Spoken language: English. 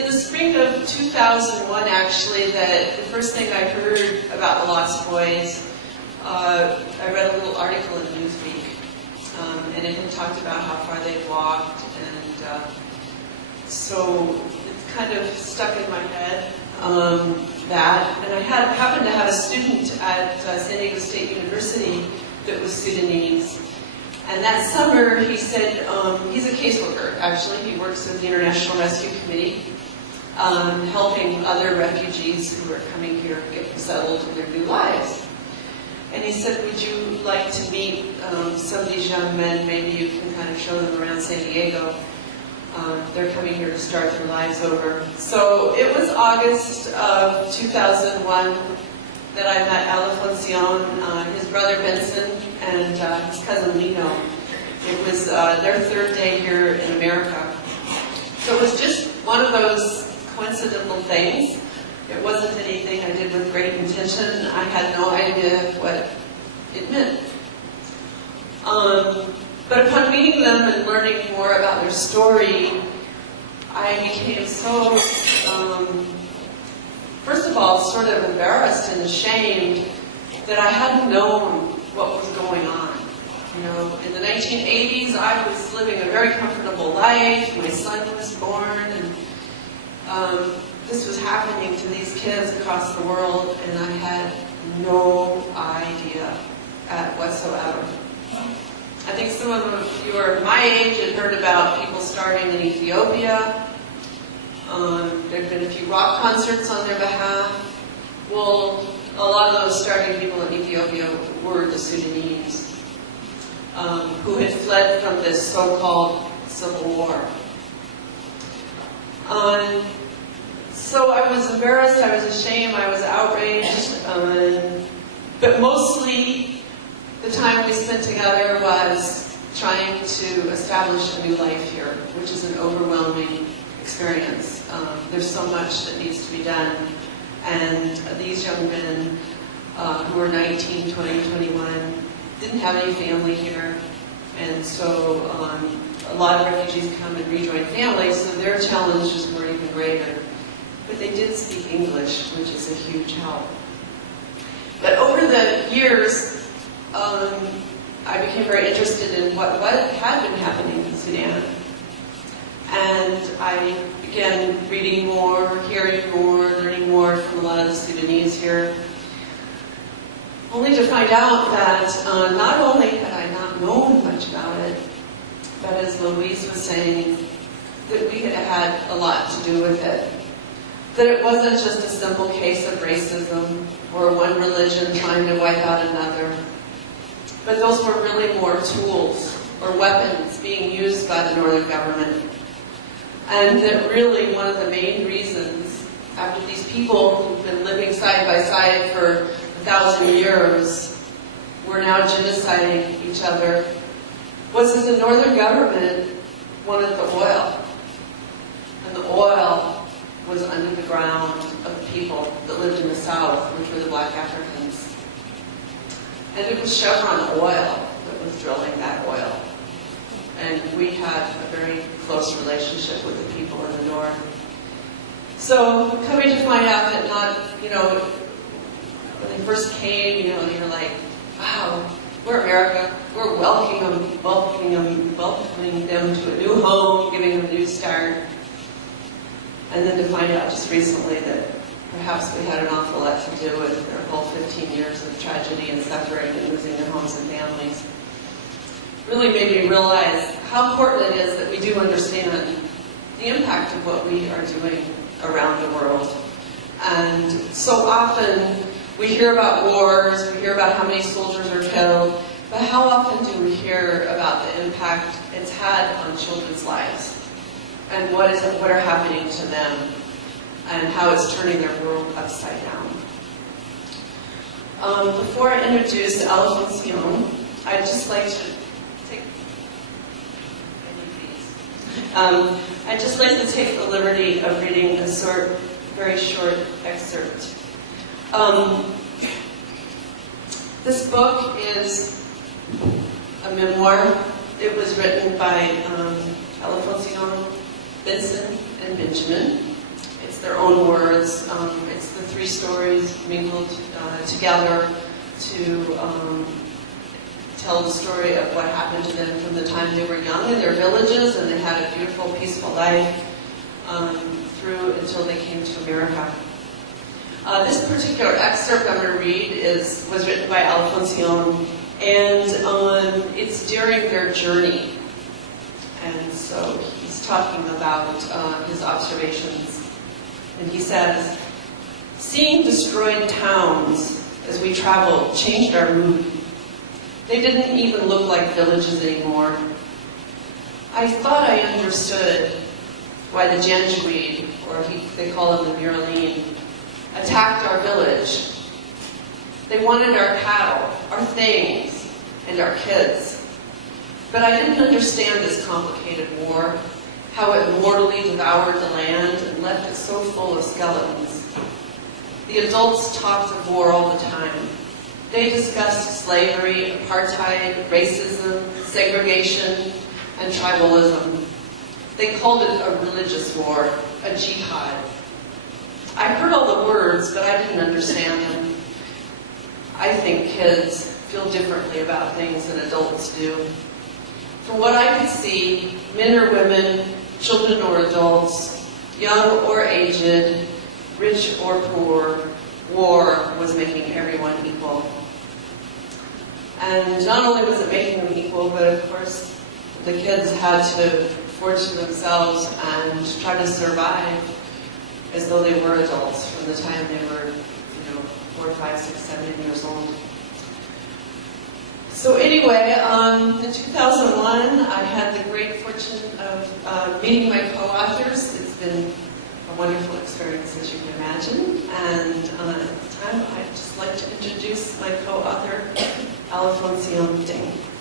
in the spring of 2001, actually, that the first thing I heard about the Lost Boys, I read a little article in Newsweek, and it had talked about how far they'd walked, and so it kind of stuck in my head, that. And I happened to have a student at San Diego State University that was Sudanese. And that summer, he said, he's a caseworker, actually. He works with the International Rescue Committee, helping other refugees who are coming here get settled in their new lives. And he said, would you like to meet some of these young men? Maybe you can kind of show them around San Diego. They're coming here to start their lives over. So it was August of 2001 that I met Alliant, his brother Benson, and his cousin Lino. It was their third day here in America. So it was just one of those coincidental things. It wasn't anything I did with great intention. I had no idea what it meant. But upon meeting them and learning more about their story, I became so, first of all, sort of embarrassed and ashamed that I hadn't known what was going on. You know, in the 1980s, I was living a very comfortable life. My son was born, and this was happening to these kids across the world, and I had no idea whatsoever. I think some of you are my age and heard about people starting in Ethiopia. There have been a few rock concerts on their behalf. Well, a lot of those starting people in Ethiopia were the Sudanese, who had fled from this so-called civil war. So I was embarrassed, I was ashamed, I was outraged, but mostly the time we spent together was trying to establish a new life here, which is an overwhelming experience. There's so much that needs to be done, and these young men who were 19, 20, 21 didn't have any family here, and so a lot of refugees come and rejoin families, so their challenges were even greater. But they did speak English, which is a huge help. But over the years, I became very interested in what had been happening in Sudan. And I began reading more, hearing more, learning more from a lot of the Sudanese here. Only to find out that not only had I not known much about it, but as Louise was saying, that we had had a lot to do with it. That it wasn't just a simple case of racism or one religion trying to wipe out another. But those were really more tools or weapons being used by the northern government. And that really one of the main reasons, after these people who've been living side by side for 1,000 years were now genociding each other, was that the northern government wanted the oil. And the oil was under the ground of the people that lived in the south, which were the black Africans. And it was Chevron oil that was drilling that oil. And we had a very close relationship with the people in the north. So coming to find out that not, when they first came, you're like, wow, we're America. We're welcoming them to a new home, giving them a new start. And then to find out just recently that perhaps we had an awful lot to do with their whole 15 years of tragedy and suffering and losing their homes and families. Really made me realize how important it is that we do understand the impact of what we are doing around the world. And so often we hear about wars, we hear about how many soldiers are killed, but how often do we hear about the impact it's had on children's lives? And what are happening to them, and how it's turning their world upside down. Before I introduce Alliant, I'd just like to take the liberty of reading a very short excerpt. This book is a memoir. It was written by Alliant, Benson, and Benjamin. It's their own words. It's the three stories mingled together to tell the story of what happened to them from the time they were young in their villages, and they had a beautiful, peaceful life through until they came to America. This particular excerpt I'm going to read was written by Alfonso, and it's during their journey. And so he's talking about his observations. And he says, "Seeing destroyed towns as we traveled changed our mood. They didn't even look like villages anymore. I thought I understood why the Janjaweed, or they call them the Muraline, attacked our village. They wanted our cattle, our things, and our kids. But I didn't understand this complicated war, how it mortally devoured the land and left it so full of skeletons. The adults talked of war all the time. They discussed slavery, apartheid, racism, segregation, and tribalism. They called it a religious war, a jihad. I heard all the words, but I didn't understand them. I think kids feel differently about things than adults do. From what I could see, men or women, children or adults, young or aged, rich or poor, war was making everyone equal. And not only was it making them equal, but of course the kids had to forge for themselves and try to survive as though they were adults from the time they were, 4, 5, 6, 7 years old. So anyway, in 2001, I had the great fortune of meeting my co-authors. It's been a wonderful experience, as you can imagine. And at this time, I'd just like to introduce my co-author, Alfonso Ding.